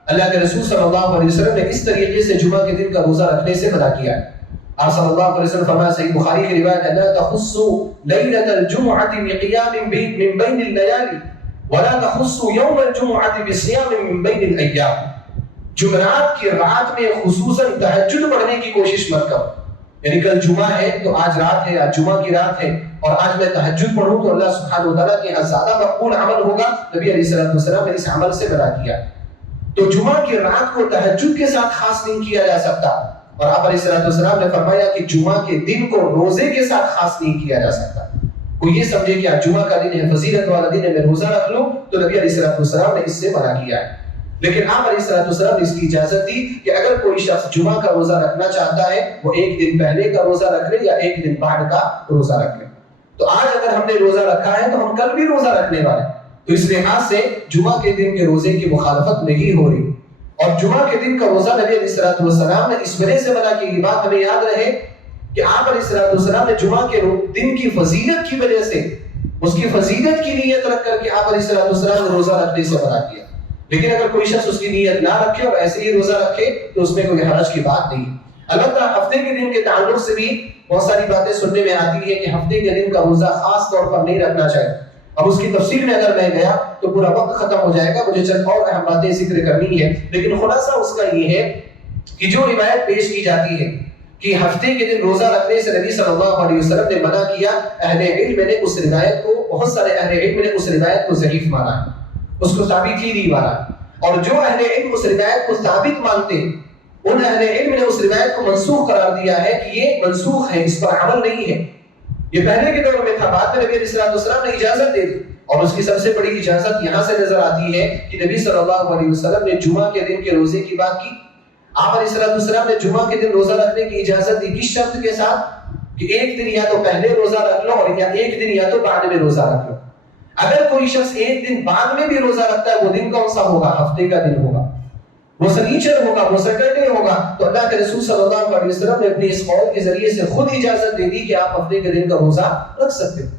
اللہ کے رسول صلی اللہ علیہ وسلم نے اس طریقے سے جمعہ کے دن کا روزہ رکھنے سے منع کیا ہے۔ آپ صلی اللہ علیہ وسلم فرمایا، صحیح بخاری کی روایت ہے، لا تخصوا ليلة الجمعة بقيام من بين الليالي ولا تخصوا يوم الجمعة بصيام من بين الأيام۔ جمعرات کی رات میں خصوصاً تہجد پڑھنے کی کوشش مت کرو، یعنی کل جمعہ ہے تو آج رات ہے، آج جمعہ کی رات ہے اور آج میں تہجد پڑھوں تو اللہ سبحانہ وتعالیٰ کے یہاں زیادہ مقبول عمل ہوگا۔ نبی علیہ السلام نے اس عمل سے منع کیا۔ تو جمعہ کی رات کو تہجد کے ساتھ خاص نہیں کیا جا سکتا، اور آپ علیہ السلام نے فرمایا کہ جمعہ کے دن کو روزے کے ساتھ خاص نہیں کیا جا سکتا۔ کوئی یہ سمجھے کہ آج جمعہ کا دن ہے، فضیلت والا دن ہے، میں روزہ رکھ لوں، تو نبی علیہ السلام نے اس سے منع کیا ہے۔ لیکن آپ علیہ السلام نے اس کی اجازت دی کہ اگر کوئی شخص جمعہ کا روزہ رکھنا چاہتا ہے وہ ایک دن پہلے کا روزہ رکھ لے یا ایک دن بعد کا روزہ رکھ لے۔ تو آج اگر ہم نے روزہ رکھا ہے تو ہم کل بھی روزہ رکھنے والے ہیں، تو اس لحاظ سے جمعہ کے دن کے روزے کی مخالفت نہیں ہو رہی۔ اور جمعہ کے دن کا روزہ نبی علیہ السلام نے اس وجہ سے منع کی، یہ بات ہمیں یاد رہے کہ آپ علیہ السلام نے جمعہ کے دن کی فضیلت کی وجہ سے، اس کی فضیلت کی نیت رکھ کر کے آپ علیہ السلام نے روزہ رکھنے سے منع کیا۔ لیکن اگر کوئی شخص اس کی نیت نہ رکھے اور ایسے ہی روزہ رکھے تو اس میں کوئی حرج کی بات نہیں۔ البتہ ہفتے کے دن کے تعلق سے بھی بہت ساری باتیں سننے میں آتی ہے کہ ہفتے کے دن کا روزہ خاص طور پر نہیں رکھنا چاہیے۔ اب اس کی تفصیل میں اگر میں گیا تو پورا وقت ختم ہو جائے گا، مجھے چند اور اہم باتیں ذکر کرنی ہے، لیکن خلاصہ اس کا یہ ہے کہ جو روایت پیش کی جاتی ہے کہ ہفتے کے دن روزہ رکھنے سے نبی صلی اللہ علیہ وسلم نے منع کیا، اہل علم نے اس روایت کو، بہت سارے اہل علم نے اس روایت کو ضعیف مانا ہے، اس کو ثابت ہی نہیں مانا۔ اور جو اہل علم اس روایت کو ثابت مانتے ان اہل علم نے اس روایت کو منسوخ قرار دیا ہے کہ یہ منسوخ ہے، اس پر عمل نہیں ہے۔ یہ پہلے کے دور میں تھا، بعد میں نبی علیہ السلام نے اجازت دے دی، اور اس کی سب سے بڑی اجازت یہاں سے نظر آتی ہے کہ نبی صلی اللہ علیہ وسلم نے جمعہ کے دن کے روزے کی بات کی۔ آپ علیہ السلام نے جمعہ کے دن روزہ رکھنے کی اجازت دی، کس شرط کے ساتھ کہ ایک دن یا تو پہلے روزہ رکھ لو اور یا ایک دن یا تو بعد میں روزہ رکھ لو۔ اگر کوئی شخص ایک دن بعد میں بھی روزہ رکھتا ہے وہ دن کون سا ہوگا؟ ہفتے کا دن ہوگا، وہ سنیچر ہوگا، وہ سیٹرڈے ہوگا. تو اللہ کے رسول صلی اللہ علیہ وسلم نے اپنے اس قول کے ذریعے سے خود اجازت دے دی کہ آپ ہفتے کے دن کا روزہ رکھ سکتے ہیں.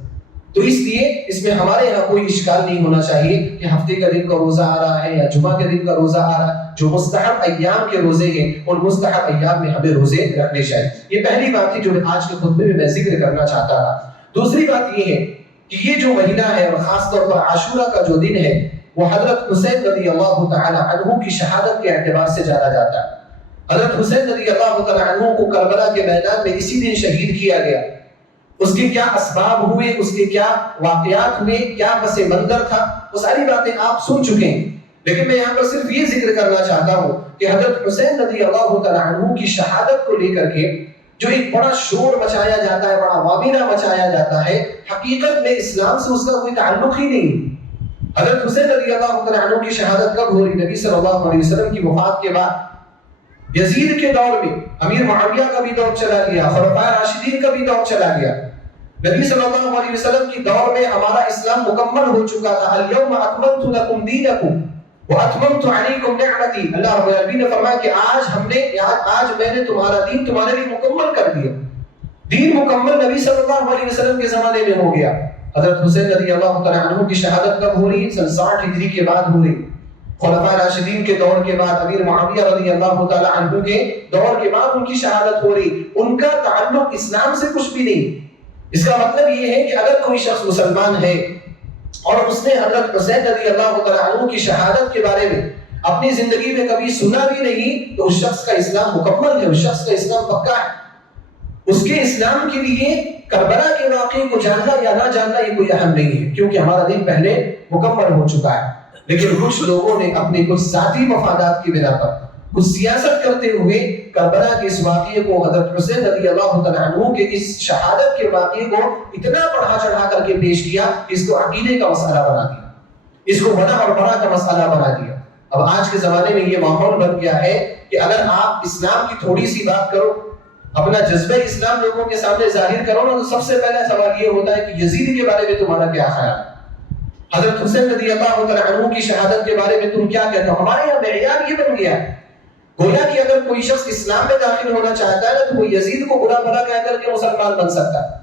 تو اس لیے اس میں ہمارے یہاں کوئی اشکال نہیں ہونا چاہیے کہ ہفتے کا دن کا روزہ آ رہا ہے یا جمعہ کے دن کا روزہ آ رہا ہے. جو مستحب ایام کے روزے ہیں ان مستحب ایام میں ہمیں روزے رکھنے چاہیے. یہ پہلی بات تھی جو آج کے خطبے میں ذکر کرنا چاہتا تھا. دوسری بات یہ ہے کہ یہ جو مہینہ ہے اور خاص طور پر عاشورہ کا جو دن ہے وہ حضرت حسین رضی اللہ تعالی عنہ کی شہادت کے اعتبار سے جانا جاتا ہے. حضرت حسین رضی اللہ تعالی عنہ کو کربلا کے میدان میں اسی دن شہید کیا گیا. اس کے کیا اسباب ہوئے، اس کے کیا واقعات ہوئے، کیا پس منظر تھا، وہ ساری باتیں آپ سن چکے ہیں. لیکن میں یہاں پر صرف یہ ذکر کرنا چاہتا ہوں کہ حضرت حسین رضی اللہ تعالی عنہ کی شہادت کو لے کر کے جو ایک بڑا شور مچایا جاتا ہے، بڑا وابینہ مچایا جاتا ہے، حقیقت میں اسلام سے اس کا کوئی تعلق ہی نہیں. حضرت حسین رضی اللہ تعالی عنہ کی شہادت کب ہو رہی؟ نبی صلی اللہ علیہ وسلم کی وفات کے بعد یزید کے دور میں امیر معاویہ کا بھی دور چلا گیا، خلفائے راشدین کا بھی دور چلا گیا. نبی صلی اللہ علیہ وسلم کی دور میں ہمارا اسلام مکمل ہو چکا تھا. الیوم اکملت لکم دینکم واتممت علیکم نعمتی. اللہ رب العالمین نے فرمایا کہ آج میں نے تمہارا دین تمہارے لیے مکمل کر دیا. دین مکمل نبی صلی اللہ علیہ وسلم کے زمانے میں ہو گیا. حضرت حسین رضی اللہ تعالی عنہ کی شہادت کب ہو رہی؟ 60 ہجری کے بعد ہو رہی. خلفائے راشدین کے دور کے بعد، امیر معاویہ رضی اللہ تعالی عنہ کے دور کے بعد ان کی شہادت ہو رہی. ان کا تعلق اسلام سے کچھ بھی نہیں. اس کا مطلب یہ ہے کہ اگر کوئی شخص مسلمان ہے اور اس نے حضرت حسین رضی اللہ تعالی عنہ کی شہادت کے بارے میں اپنی زندگی میں کبھی سنا بھی نہیں تو اس شخص کا اسلام مکمل ہے، اس شخص کا اسلام پکا ہے. اس کے اسلام کے لیے کربلا کے واقعے کو جاننا یا نہ جاننا یہ کوئی اہم نہیں ہے، کیونکہ ہمارا دین پہلے مکمل ہو چکا ہے. لیکن کچھ لوگوں نے اپنے کچھ ذاتی مفادات کی بنا پر کچھ سیاست کرتے ہوئے کربلا کے اس واقعے کو، حضرت حسین رضی اللہ تعالی عنہ کے اس شہادت کے واقعے کو اتنا بڑھا چڑھا کر کے پیش کیا کہ اس کو عقیدے کا مسئلہ بنا دیا، اس کو بڑا اور بڑا کا مسئلہ بنا دیا. اب آج کے زمانے میں یہ ماحول بن گیا ہے کہ اگر آپ اسلام کی تھوڑی سی بات کرو، اپنا جذبہ اسلام لوگوں کے سامنے ظاہر کرو نا، تو سب سے پہلا سوال یہ ہوتا ہے کہ یزید کے بارے میں تمہارا کیا خیال ہے؟ حضرت حسین رضی اللہ تعالی عنہ کی شہادت کے بارے میں تم کیا کہتے ہو؟ ہمارے یہاں معیار یہ بن گیا ہے گویا کہ اگر کوئی شخص اسلام میں داخل ہونا چاہتا ہے نا تو وہ یزید کو برا بھلا کہہ کر کے مسلمان بن سکتا ہے.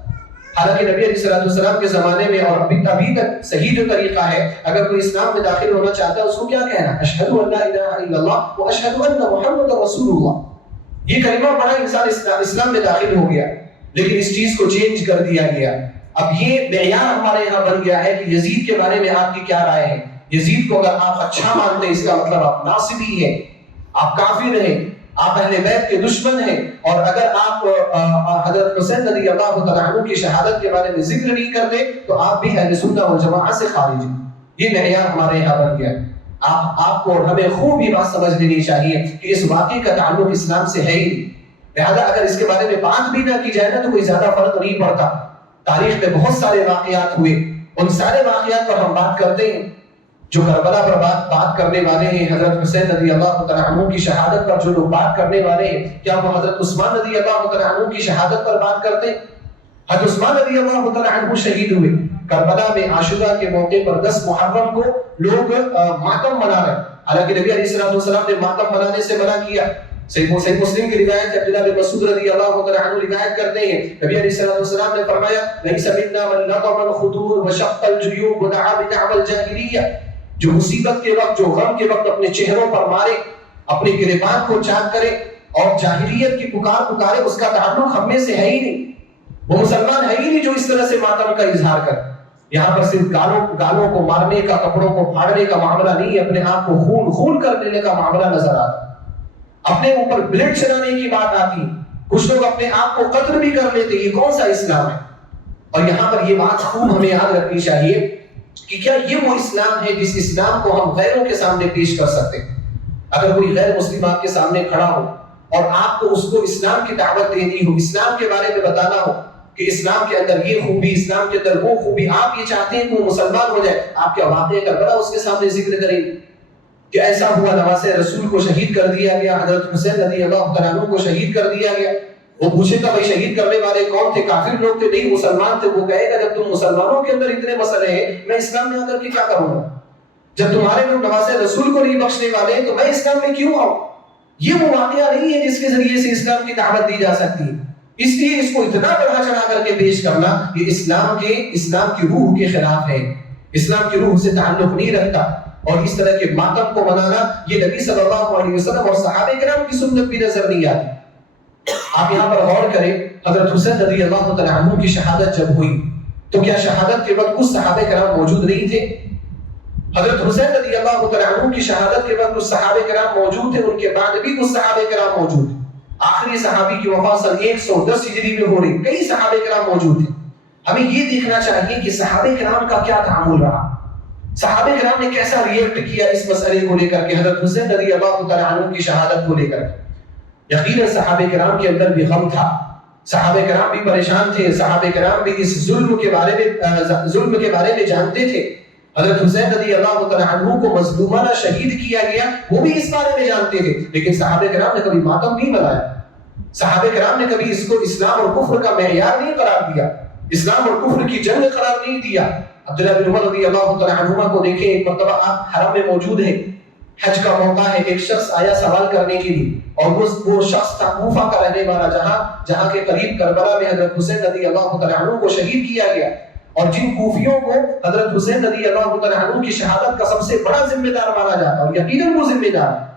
حالانکہ نبی علیہ السلام کے زمانے میں اور ابھی تک صحیح جو طریقہ ہے، اگر کوئی اسلام میں داخل ہونا چاہتا ہے اس کو کیا کہنا؟ اشہد ان لا الہ الا اللہ واشہد ان محمد رسول اللہ. یہ کلمہ پڑھا انسان اسلام میں داخل ہو گیا. لیکن اس چیز کو چینج کر دیا گیا. اب یہ معیار ہمارے یہاں بن گیا ہے کہ یزید کے بارے میں آپ کی کیا رائے ہے. یزید کو اگر آپ اچھا مانتے ہیں اس کا مطلب آپ ناصبی ہیں، آپ کافر ہیں، آپ اہل بیت کے دشمن ہیں. اور اگر آپ حضرت حسین رضی اللہ تعالی عنہ کی شہادت کے بارے میں ذکر نہیں کرتے تو آپ بھی اہل سنت والجماعت سے خارج ہیں. یہ معیار ہمارے یہاں بن گیا. آپ کو اور ہمیں خوب یہ بات سمجھ لینی چاہیے کہ اس واقعے کا تعلق اسلام سے ہے ہی. لہذا اگر اس کے بارے میں بات بھی نہ کی جائے نا تو کوئی زیادہ فرق نہیں پڑتا. تاریخ میں بہت سارے واقعات ہوئے، ان سارے واقعات پر ہم بات کرتے ہیں. جو کربلا پر بات کرنے والے ہیں، حضرت حسین رضی اللہ تعالی عنہ کی شہادت پر جو لوگ بات کرنے والے ہیں، کیا وہ حضرت عثمان رضی اللہ تعالی عنہ کی شہادت پر بات کرتے ہیں؟ حضرت عثمان رضی اللہ تعالی عنہ شہید ہوئے کربلا میں. عاشورہ کے موقع پر 10 محرم کو لوگ ماتم منا رہے ہیں. حالانکہ نبی علیہ السلام نے ماتم منانے سے منع کیا. صحیح مسلم کی روایت ہے، عبداللہ بن مسعود رضی اللہ تعالی عنہ روایت کرتے ہیں، نبی علیہ السلام نے فرمایا لیس منا من لطم الخدور وشق الجیوب ودعا بدعوى الجاہلیہ. جو مصیبت کے وقت، جو غم کے وقت اپنے چہروں پر مارے، اپنے گریبان کو چاک کرے اور جاہلیت کی پکارے، اس کا تعلق ہم میں سے ہے ہی نہیں. وہ مسلمان ہے ہی نہیں جو اس طرح سے ماتم کا اظہار کرے. یہاں پر صرف گالوں کو مارنے کا، کپڑوں کو پھاڑنے کا معاملہ نہیں، اپنے آپ کو خون کر دینے کا معاملہ نظر آتا. اپنے اوپر بلیڈ چلانے کی بات آتی. کچھ لوگ اپنے آپ کو قتل بھی کر لیتے. یہ کون سا اسلام ہے؟ اور یہاں پر یہ بات خوب ہمیں یاد رکھنی چاہیے کہ کیا یہ وہ اسلام ہے جس اسلام کو ہم غیروں کے سامنے پیش کر سکتے ہیں؟ اگر کوئی غیر مسلم آپ کے سامنے کھڑا ہو اور آپ کو اس کو اسلام کی دعوت دینی ہو، اسلام کے بارے میں بتانا ہو کہ اسلام کے اندر یہ خوبی، اسلام کے اندر وہ خوبی، آپ یہ چاہتے ہیں کہ وہ مسلمان ہو جائے، آپ کیا واقعہ کربلا اس کے سامنے ذکر کریں کہ ایسا ہوا نواسہ رسول کو شہید کر دیا گیا، حضرت حسین رضی اللہ تعالیٰ عنہ کو شہید کر دیا گیا؟ وہ پوچھے گا بھائی شہید کرنے والے کون تھے؟ کافر لوگ تھے؟ نہیں، مسلمان تھے۔ وہ کہے گا جب تم مسلمانوں کے اندر اتنے مسئلے ہیں، میں اسلام میں آ کر کے کیا کروں گا؟ جب تمہارے لوگ نماز رسول کو نہیں بخشنے والے ہیں تو میں اسلام میں کیوں آؤں؟ یہ وہ واقعہ نہیں ہے جس کے ذریعے سے اسلام کی دعوت دی جا سکتی ہے۔ اس لیے اس کو اتنا بڑھا چڑھا کر کے پیش کرنا یہ اسلام کی روح کے خلاف ہے، اسلام کی روح سے تعلق نہیں رکھتا۔ اور اس طرح کے ماتم کو منانا یہ نبی صلی اللہ علیہ وسلم اور صحابہ کرام کی سنت بھی نظر نہیں آتی۔ آپ یہاں پر غور کریں، حضرت حسین رضی اللہ تعالیٰ عنہ کی شہادت جب ہوئی تو کیا شہادت کے وقت کچھ صحابہ کرام موجود نہیں تھے؟ حضرت حسین رضی اللہ تعالیٰ عنہ کی شہادت کے وقت کچھ صحابہ کرام موجود تھے، ان کے بعد بھی کچھ صحابہ کرام موجود تھے۔ آخری صحابی کی وفات سن 110 ہجری میں ہو رہی، کئی صحابہ کرام موجود تھے۔ ہمیں یہ دیکھنا چاہیے کہ صحابہ کرام کا کیا تعامل رہا، صحابہ کرام نے کیسا ریئیکٹ کیا اس مسئلے کو لے کر کے، حضرت حسین رضی اللہ تعالیٰ عنہ کی شہادت کو لے کر کے۔ یقیناً صحابہ کرام کے اندر بھی غم تھا، صحابہ کرام بھی پریشان تھے، صحابہ کرام بھی اس ظلم کے بارے میں جانتے تھے۔ حضرت حسین رضی اللہ تعالیٰ عنہ کو مظلومانہ شہید کیا گیا، وہ بھی اس بارے میں جانتے تھے، لیکن صحابہ کرام نے کبھی ماتم نہیں منایا، صحابہ کرام نے کبھی اس کو اسلام اور کفر کا معیار نہیں قرار دیا، اسلام اور کفر کی جنگ قرار نہیں دیا۔ عبداللہ بن عمر رضی اللہ تعالیٰ عنہما کو دیکھیں، ایک مرتبہ آپ حرم میں موجود ہیں، حج کا موقع ہے، ایک شخص آیا سوال کرنے کے لیے، اور وہ شخص تھا کوفہ کا رہنے والا، جہاں کے قریب کربلا میں حضرت حسین رضی اللہ تعالیٰ عنہ کو شہید کیا گیا، اور جن کوفیوں کو حضرت حسین رضی اللہ تعالیٰ عنہ کی شہادت کا سب سے بڑا ذمہ دار مانا جاتا ہے، اور یقیناً وہ ذمہ دار ہے،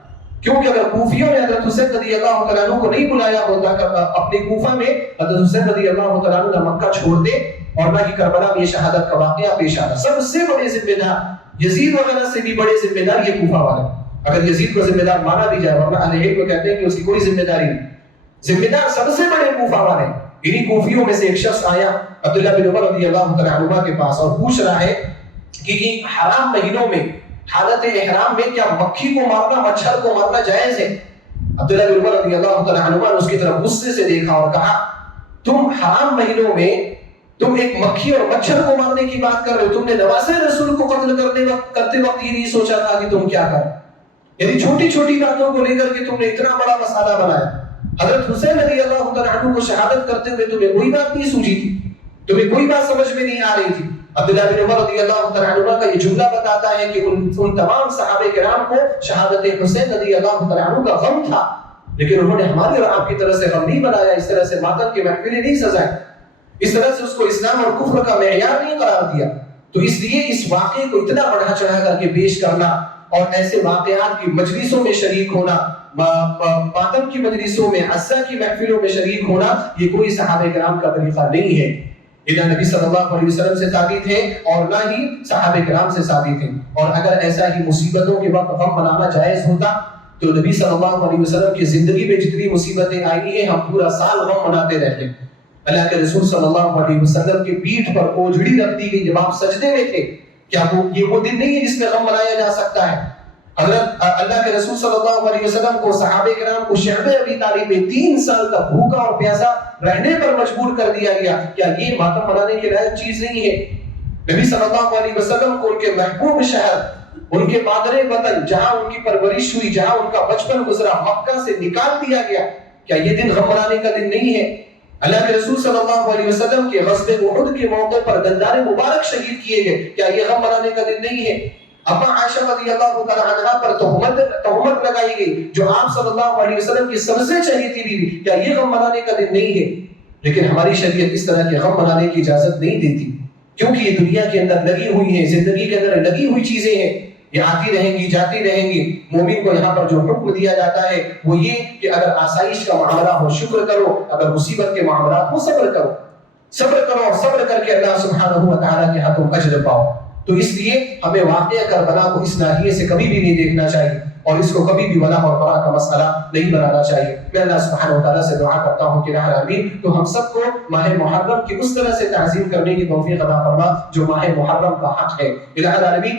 کیونکہ اگر کوفیوں نے حضرت حسین رضی اللہ تعالیٰ عنہ کو نہیں بلایا ہوتا اپنے کوفہ میں، حضرت حسین رضی اللہ تعالیٰ عنہ نہ مکہ چھوڑ دے اور نہ ہی کربلا میں یہ شہادت کا واقعہ پیش آتا۔ سب سے بڑے ذمہ دار، یزید وغیرہ سے بھی بڑے ذمہ دار یہ کوفہ والے، اگر یزید کو ذمہ دار مانا بھی جائے، ورنہ اہل علم کہتے ہیں کہ اس کی کوئی ذمہ داری نہیں، ذمہ دار سب سے بڑے کوفہ والے۔ انہی کوفیوں میں سے ایک شخص آیا عبداللہ بن عمر رضی اللہ تعالیٰ عنہ کے پاس اور پوچھ رہا ہے کہ حرام مہینوں میں حالت احرام میں کیا مکھی کو مارنا، مچھر کو مارنا جائز ہے؟ عبداللہ بن عمر رضی اللہ تعالیٰ عنہ نے اس کی طرف غصے سے دیکھا اور کہا، تم حرام مہینوں میں تم ایک مکھی اور مچھر کو مارنے کی بات کر رہے ہو، تم نے نواز رسول کو قتل کرتے وقت یہ نہیں سوچا تھا کہ تم کیا کر، یعنی چھوٹی چھوٹی باتوں کو لے کر کے تم نے اتنا بڑا مسئلہ بنایا۔ حضرت حسین رضی اللہ تعالیٰ عنہ کو شہادت کرتے ہوئے تمہیں کوئی بات نہیں سوچی تھی، تمہیں کوئی بات سمجھ میں نہیں آ رہی تھی۔ عبداللہ بن عمر رضی اللہ تعالیٰ عنہ کا یہ جملہ بتاتا ہے کہ ان تمام صحابہ کرام کو شہادت حسین رضی اللہ تعالیٰ عنہ کا غم تھا، لیکن انہوں نے ہماری اور آپ کی طرح سے غم نہیں بنایا، اس طرح سے ماتم کی محفلیں نہیں سجائیں، اس طرح سے اس کو اسلام اور کفر کا معیار نہیں قرار دیا۔ تو اس لیے اس واقعے کو اتنا بڑھا چڑھا کر کے پیش کرنا اور ایسے واقعات کی مجلسوں میں شریک ہونا، ماتم کی مجلسوں میں، عزا کی محفلوں میں شریک ہونا، یہ کوئی صحابہ کرام کا طریقہ نہیں ہے، نہ نبی صلی اللہ علیہ وسلم سے ثابت ہے اور نہ ہی صحابہ کرام سے ثابت ہے۔ اور اگر ایسا ہی مصیبتوں کے وقت غم منانا جائز ہوتا تو نبی صلی اللہ علیہ وسلم کی زندگی میں جتنی مصیبتیں آئی ہیں ہم پورا سال غم مناتے رہتے۔ اللہ کے رسول صلی اللہ علیہ وسلم کی پیٹھ پر اوجھڑی رکھ دی گئی جب آپ سجدے میں تھے، کیا یہ وہ دن نہیں ہے جس میں غم منایا جا سکتا ہے؟ حضرت اللہ کے رسول صلی اللہ علیہ وسلم کو صحابہ کرام کو شعب ابی طالب میں 3 سال تک بھوکا اور پیاسا رہنے پر مجبور کر دیا گیا، کیا یہ ماتم منانے کے لائق چیز نہیں ہے؟ نبی صلی اللہ علیہ وسلم کو ان کے محبوب شہر، ان کے مادر وطن، جہاں ان کی پرورش ہوئی، جہاں ان کا بچپن گزرا، مکہ سے نکال دیا گیا، کیا یہ دن غم منانے کا دن نہیں ہے؟ اللہ کے رسول صلی اللہ علیہ وسلم کے غزوہ احد کے موقع پر دندار مبارک شہید کیے گئے، کیا یہ غم منانے کا دن نہیں ہے؟ اما عائشہ رضی اللہ تعالی عنہا پر تہمت لگائی گئی جو آپ صلی اللہ علیہ وسلم کی سب سے چہیتی بیوی، کیا یہ غم منانے کا دن نہیں ہے؟ لیکن ہماری شریعت اس طرح کے غم منانے کی اجازت نہیں دیتی، کیونکہ یہ دنیا کے اندر لگی ہوئی ہے، زندگی کے اندر لگی ہوئی چیزیں ہیں، یہ آتی رہیں گی جاتی رہیں گی۔ مومن کو یہاں پر جو حکم دیا جاتا ہے وہ یہ کہ اگر آسائش کا معاملہ ہو شکر کرو، اگر مصیبت کے معاملات ہو صبر کرو، صبر کرو اور صبر کر کے اللہ سبحانہ و تعالیٰ کے ہاتھوں اجر پاؤ۔ تو اس لیے ہمیں واقعہ کربلا کو اس ناحیے سے کبھی بھی نہیں دیکھنا چاہیے اور اس کو کبھی بھی ولا اور برا کا مسئلہ نہیں بنانا چاہیے۔ میں اللہ سبحانہ و تعالیٰ سے دعا کرتا ہوں کہ رب العالمین تو ہم سب کو ماہ محرم کی اس طرح سے تعظیم کرنے کی توفیق عطا فرما جو ماہ محرم کا حق ہے۔ الہ العالمین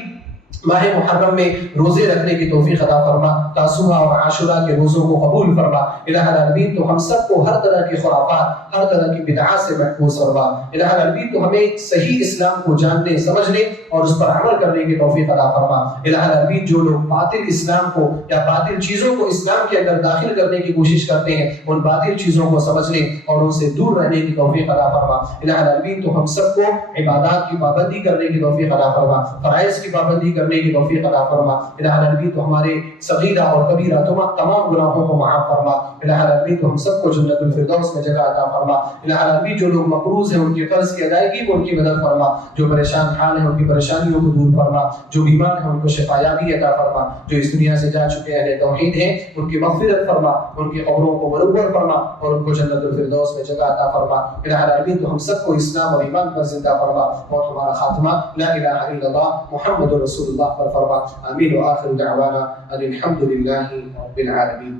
ماہ محرم میں روزے رکھنے کی توفیق عطا فرما، تاسوعا اور عاشورہ کے روزوں کو قبول فرما۔ الہ العالمین تو ہم سب کو ہر طرح کی خرافات، ہر طرح کی بدعات سے محفوظ فرما۔ الہ العالمین تو ہمیں صحیح اسلام کو جاننے، سمجھنے اور اس پر عمل کرنے کی توفیق عطا فرما۔ الہ العالمین جو لوگ باطل اسلام کو یا باطل چیزوں کو اسلام کے اندر داخل کرنے کی کوشش کرتے ہیں، ان باطل چیزوں کو سمجھنے اور ان سے دور رہنے کی توفیق عطا فرما۔ الہ العالمین تو ہم سب کو عبادات کی پابندی کرنے کی توفیق عطا فرما، فرائض کی پابندی کرنے کی توفیق عطا فرما۔ الہ العالمین تو ہمارے صغیرہ اور کبیرہ تمام گناہوں کو معاف فرما۔ الہ العالمین تو ہم سب کو جنت الفردوس میں جگہ عطا فرما۔ الہ العالمین جو لوگ مقروض ہیں ان کے قرض کی ادائیگی کو ان کی مدد فرما، جو پریشان حال ہیں ان کی پریشانیوں کو دور فرما، جو بیمار ہیں ان کو شفا یابی عطا فرما، جو اس دنیا سے جا چکے اہل توحید ہیں ان کی مغفرت فرما، ان کی قبروں کو منور فرما اور ان کو جنت الفردوس میں جگہ عطا فرما۔ الہ العالمین تو ہم سب کو اسلام اور ایمان پر زندہ فرما اور ہمارا خاتمہ لا الہ الا اللہ محمد رسول اللہ پر فرما۔ آمین وآخر دعوانا ان الحمد للہ رب العالمین۔